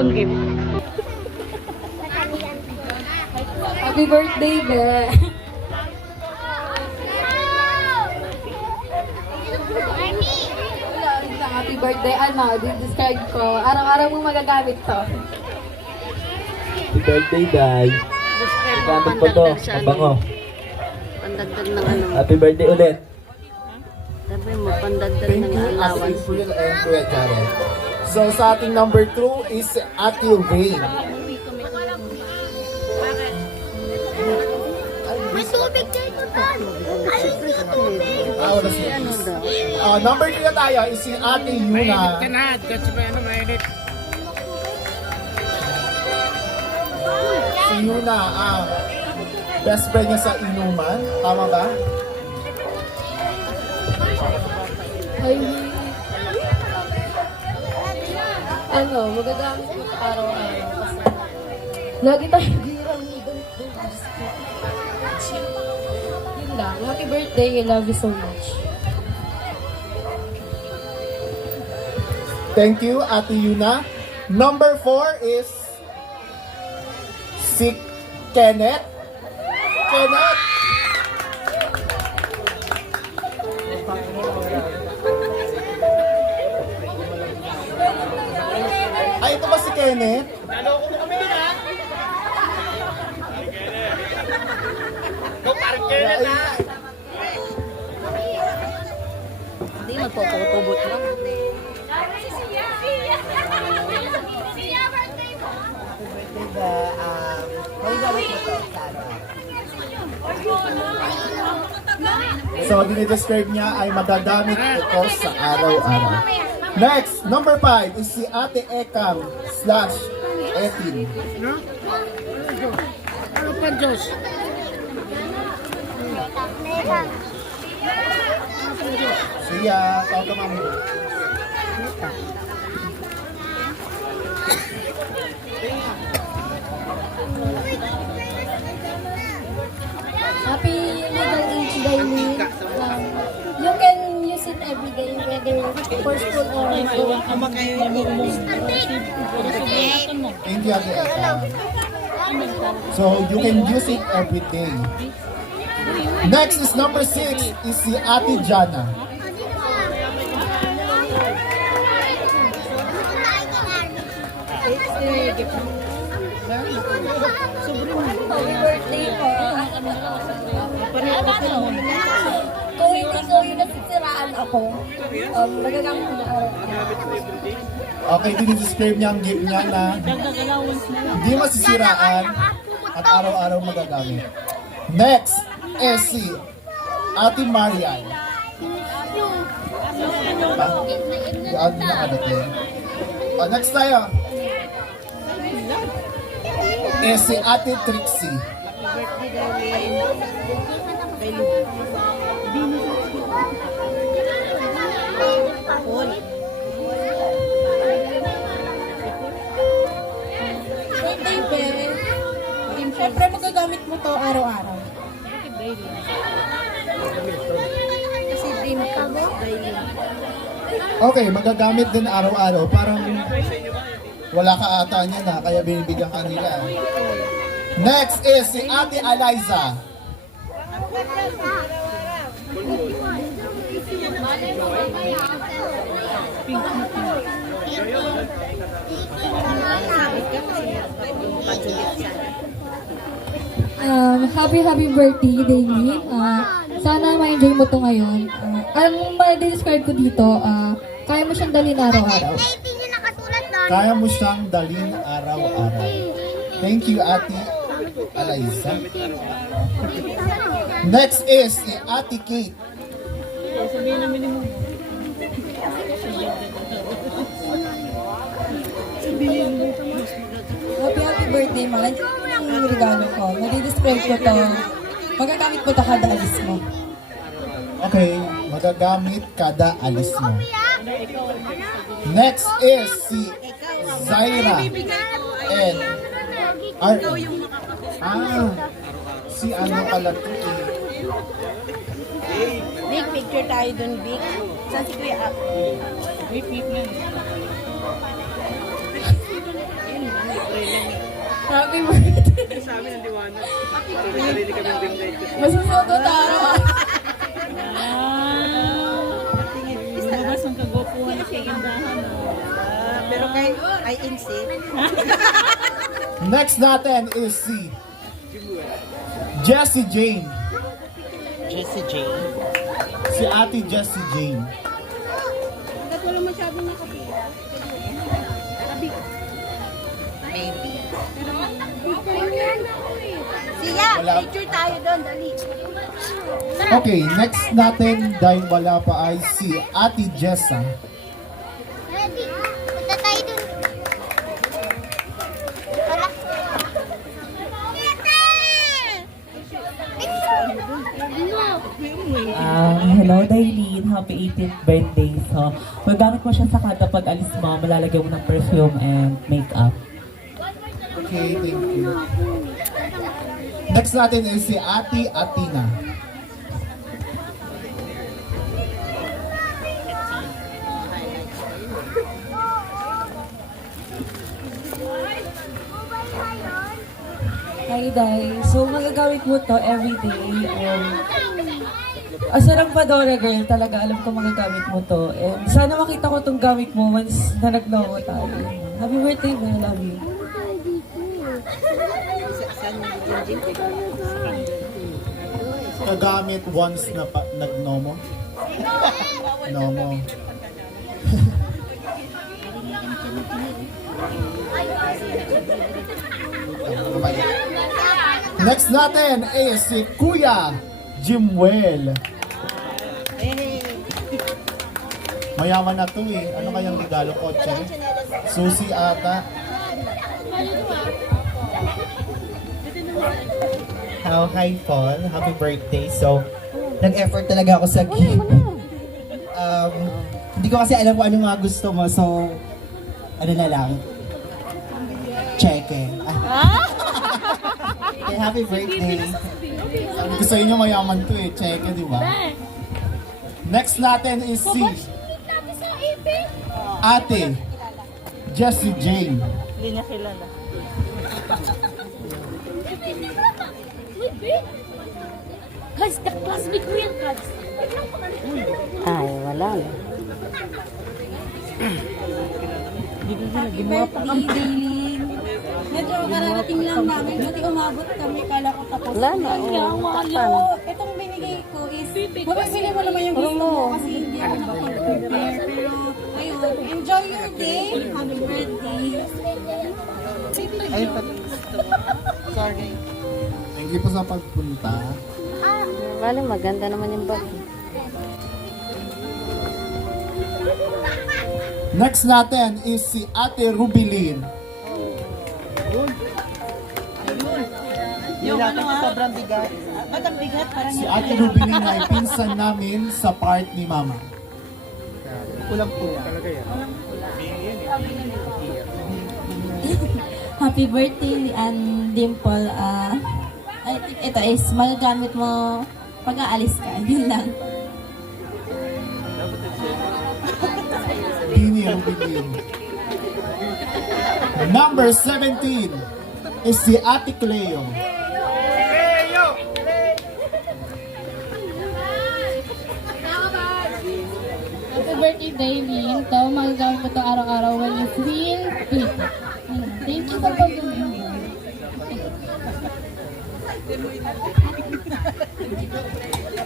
akong gift. Happy birthday, Be! Happy birthday, describe ko. Araw-araw mo magagamit to. Happy birthday, Day. Gamit ko to, mabango. Pandagdag ng ano. Happy birthday ulit. Sabi mo, pandagdag Thank ng you, Ate allowance. April and Kuya Karen. So sa ating number 2 is Ate Rain. May tubig dito, Tan. Ayun yung tubig. Wala siya. Number 3 na tayo is si Ate Yuna. Si Yuna, best friend niya sa inuman. Tama ba? Ay, magagamit ko ito araw-araw. Kasi lagi tayo girang ni ganito. Yun lang. Happy birthday. I love you so much. Thank you, Ate Yuna. Number 4 is si Kenneth. Kenneth! Ay, ito ba si Kenneth? Naloko mo kami din, ha? Go, parang Kenneth, ha? Hindi, magpuputubot lang. So, dinidescribe niya ay magagamit ito sa araw-araw. Next, number 5 is si Ate Ekam / Etin. Ano pa, Diyos? Siya, tawag ka mami. Happy legal age day, Lynn. You can use it every day, whether for school or for Thank you, Ate Ekam. So, you can use it every day. Next is number 6 is si Ate Jana. Happy birthday po. Kung hindi ko yung nasisiraan ako, magagamit ko na araw. Okay, dinidescribe niya ang gift niya na hindi masisiraan at araw-araw magagamit. Next is si Ate Marian. Yan na kadating. Next tayo. Is si Ate Trixie. Birthday, Bebe. Siyempre, magagamit mo to araw-araw. Kasi dream ka mo. Okay, magagamit din araw-araw. Parang wala ka ata niya na, kaya binibigyan ka nila. Next is si Ate Eliza. Happy birthday, Daylin. Sana ma-enjoy mo to ngayon. Ang ma-describe ko dito, kaya mo siyang dalhin araw-araw. Kaya mo siyang dalhin araw-araw. Thank you, Ate Eliza. Next is si Ate Kate. Happy birthday, ma. Ang regalo ko. Madi-describe ko to. Magagamit mo to kada alis mo. Okay, magagamit kada alis mo. Next is si Zaira and RN. Si ano pala to eh. Big picture tayo dun, Big. Saan si Kuya Up? Big na. Happy birthday. Masusunod na araw. Lumabas ang kagwapuhan na kagandahan. Pero kay I insist. Next natin is si Jessie Jane. Jessie Jane. Si Ate Jessie Jane. Bakit wala masyadong nakapira? Maybe. Siya, Wala. picture tayo doon, dali. Okay, next natin dahil wala pa ay si Ate Jessa. Ready? Punta tayo doon. Wala. Hello, Dailene. Happy 18th birthday. So, magamit mo siya sa kada pag-alis mo. Malalagyan mo ng perfume and makeup. Okay, thank you. Next natin is si Ate Atina. Hi, Day. So, magagamit mo to everyday. Asarang Padora girl, talaga alam ko magagamit mo to. And sana makita ko tong gamit mo once na naglaho tayo. Happy birthday, I love you. Kagamit once na nagnomo. Nomo. Next natin is si Kuya Jimwell. Mayaman na to eh. Ano kayang regalo ko, Che? Susi ata. How hi Paul, happy birthday. So, nag-effort talaga ako sa gift. Hindi ko kasi alam kung ano mga gusto mo, so ano na lang. Check eh. Okay, happy birthday. Sabi ko sa inyo mayaman to eh. Check di ba? Next natin is si Ate Jessie Jane. Hindi niya kilala. Guys, classmate ko yan, guys. Ay, wala na. Happy birthday, Dailene. Medyo kararating lang namin. Buti umabot kami. Kala ko tapos. Wala na, Kaya, oo. mahal Takpan. ko. Itong binigay ko is, mabibili mo naman yung gusto mo kasi hindi ako nakapag-prepare. Pero, ayun, enjoy your day. Happy birthday. Sorry. Thank you po sa pagpunta. Wala, maganda naman yung bag. Next natin is si Ate Rubilin. Yung natin sobrang bigat. Si Ate Rubilin ay pinsan namin sa part ni Mama. Kulang po. Happy birthday, Dimple. Ito is magagamit mo pag aalis ka. Yun lang. Dini Rubilin. Number 17 is si Ate Cleo. Happy birthday, Dailene. Ito, magagamit mo ito araw-araw when you feel fit. Thank you sa pag-ibig.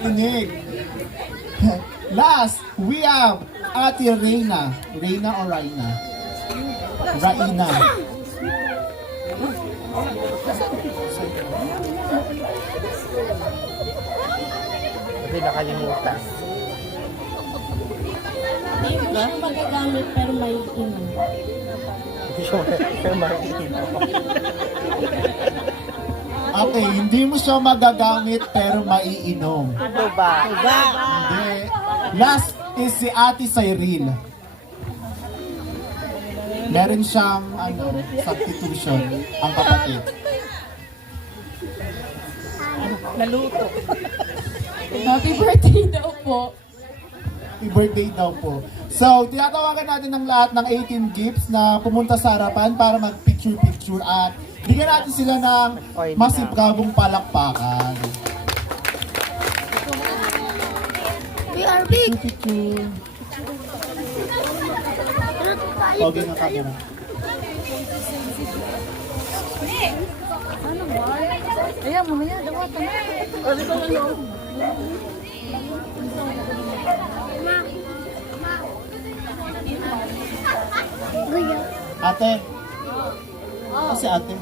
Inig. Last, we have Ate Reina. Reina or Raina? Raina. Hindi nakalimutan. Hindi mo siya magagamit pero may inom. Okay, hindi mo siya magagamit pero maiinom. Diba? Hindi. Last is si Ate Cyril. Meron siyang substitution ang kapatid. Naluto. Happy birthday daw po. Happy birthday daw po. So, tinatawagan natin ng lahat ng 18 gifts na pumunta sa harapan para mag-picture-picture at Bigyan natin sila ng masipkabong palakpakan. We are big. Pogi ng camera. Ate. Kasi ate.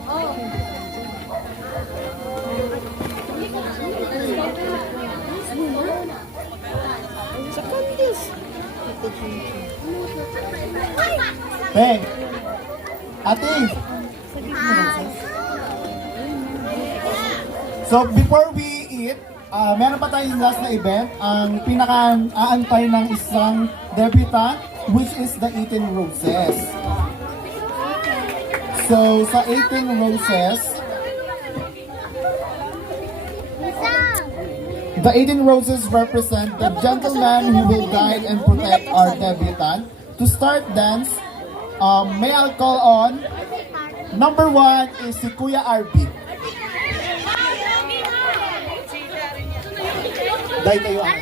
Hey. Ate. So before we eat, meron pa tayong last na event. Ang pinaka-aantay ng isang debutant, which is the 18 Roses. So sa 18 Roses, the 18 Roses represent the gentleman who will guide and protect our debutant. To start dance, may I call on number 1 is si Kuya RB. Dahil kayo ang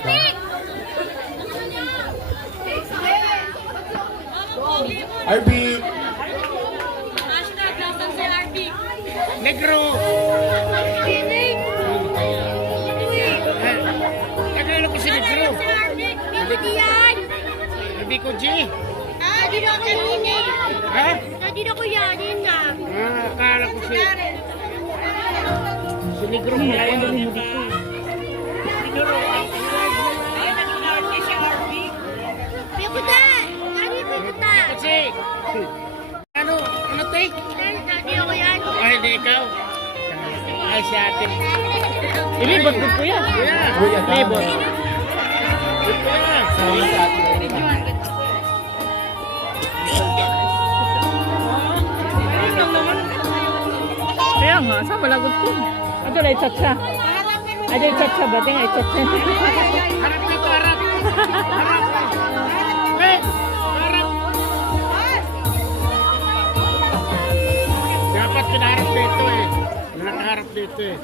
RB. Negro! Nagano ko si Negro. Sabi ko, G. Di na ako yun eh. Ha? Di na ko yan, yun na. Akala ko si Negro pala yun. Pikuta! Nani pikuta? Kasi, ano te? Di ako yan. Ay, di ikaw. Ay, si ate. Ilibot ko yan. Kuya Ilibot. Dami. Sama sa atin. Kaya nga, sa malagot ko. Ato na itsa-tsa. Ato itsa-tsa ba? Tingnan itsa-tsa. Harap dito, harap. Harap. Ben, harap. Dapat kinaharap dito eh. Nakaharap dito eh.